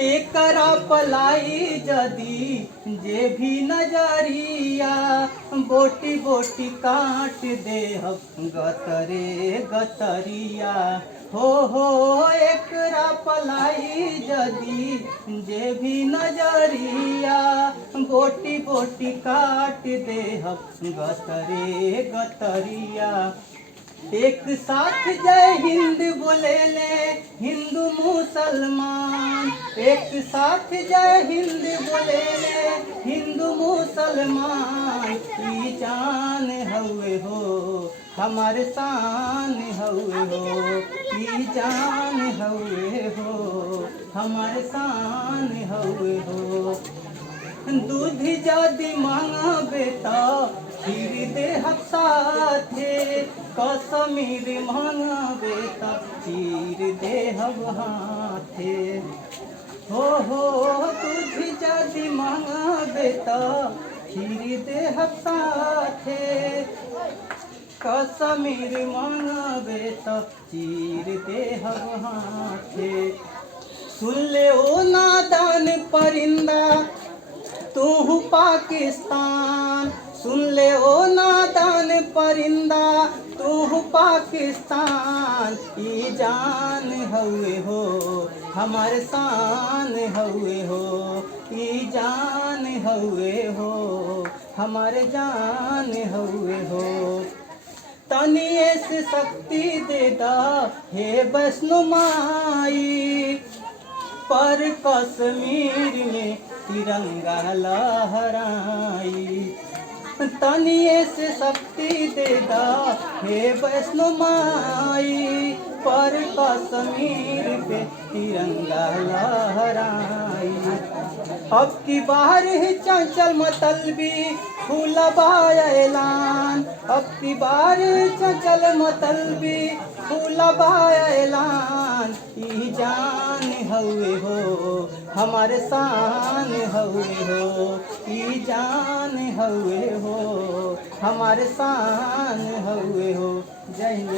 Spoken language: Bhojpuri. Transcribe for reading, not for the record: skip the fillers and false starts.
एकरा पलाई जदी जे भी नजरिया बोटी बोटी काट दे गतरे गतरिया हो एकरा पलाई जदी जे भी नजरिया बोटी बोटी काट दे गतरे गतरिया। एक साथ जय हिंद बोले ले हिंदू मुसलमान, एक साथ जय हिंद बोले ले हिंदू मुसलमान। ई जान हउए हो हमारे शान हउए हो, ई जान हउए हो हमारे शान हउए हो। दूध जदि मांगबे त खीर देहब साथे, कश्मीर मांगबे त खीर देहब हाथे। हो दूध जदि मांगबे त खीर देहब साथे, कश्मीर मांगबे त खीर देहब हाथे। सुन ले ओ नादान परिंदा तू पाकिस्तान, सुन ले ओ नादान परिंदा तू पाकिस्तान। ई जान हउए हो हमारे शान हउए हो, ई जान हउए हो हमारे जान हउए हो। तनिए से शक्ति दे दा हे वैष्णो माई, पर कश्मीर में तिरंगा लहराई। तनिए से शक्ति दे दा हे वैष्णो माई, पर कश्मीर पे तिरंगा लहराई। अब की बार ही चंचल मतलबी फूलबा ऐलान, अब की बार चंचल मतलबी फूलबा ऐलान। ई जान हउए हो हमारे शान हउए हो, ई जान हउए हो हमारे शान हउए हो। जय हिंद।